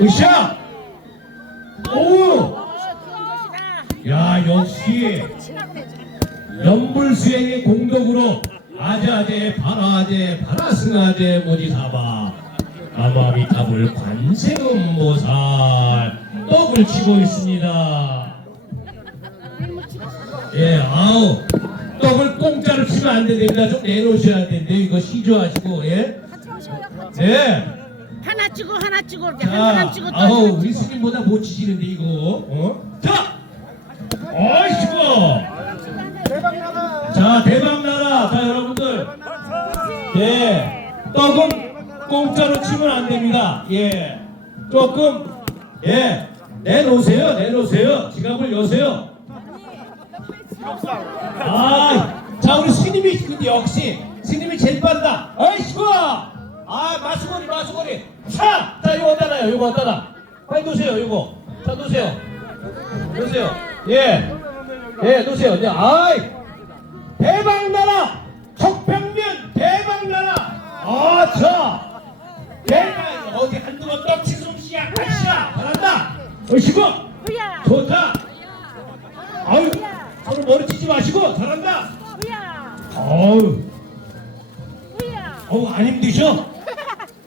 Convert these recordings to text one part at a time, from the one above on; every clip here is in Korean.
으쌰! 오! 야, 역시 연불 수행의 공덕으로 아자제 바라제 바라승아제 모지사바 아마미타불 관세음보살 떡을 치고 있습니다. 예, 아우 떡을 공짜로 치면 안 됩니다. 좀 내놓으셔야 되는데 이거 시조하시고 예, 예. 하나 찍어 하나 찍어 이렇게 하나 자, 찍어 또 아우 우리. 스님보다 못 치시는데 이거. 어? 자, 어이시고 자 대박 나라. 자 여러분들. 예 떡은 공짜로 치면 안 됩니다. 예. 조금 예. 내놓으세요 내놓으세요. 지갑을 여세요. 아자 우리 스님이 근데 역시 스님이 제일 빠르다. 어이시고 아 마수거리 마수거리. 차! 자 이거 어디다요? 이거 어디다 빨리 놓으세요 이거. 자 놓으세요. 놓으세요. 예. 예, 놓으세요. 네, 아이. 대박 나라! 척평면 대박 나라! 아자. 대박 어디 한두 번 떡치 솜씨야 아시야. 잘한다. 후야. 좋다. 아유 서로 머리 치지 마시고 잘한다. 후야 어우 안 힘드셔?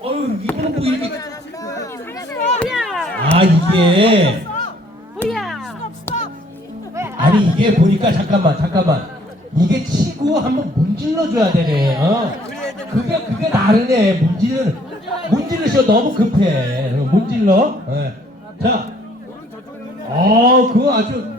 어유 이거는 뭐 이렇게 후야 아 이게 아니 이게 보니까 잠깐만 잠깐만. 이게 치고 한번 문질러 줘야 되네 어? 그게 그게 다르네. 문질러 문질러셔. 너무 급해. 어, 문질러. 예. 자, 어 그거 아주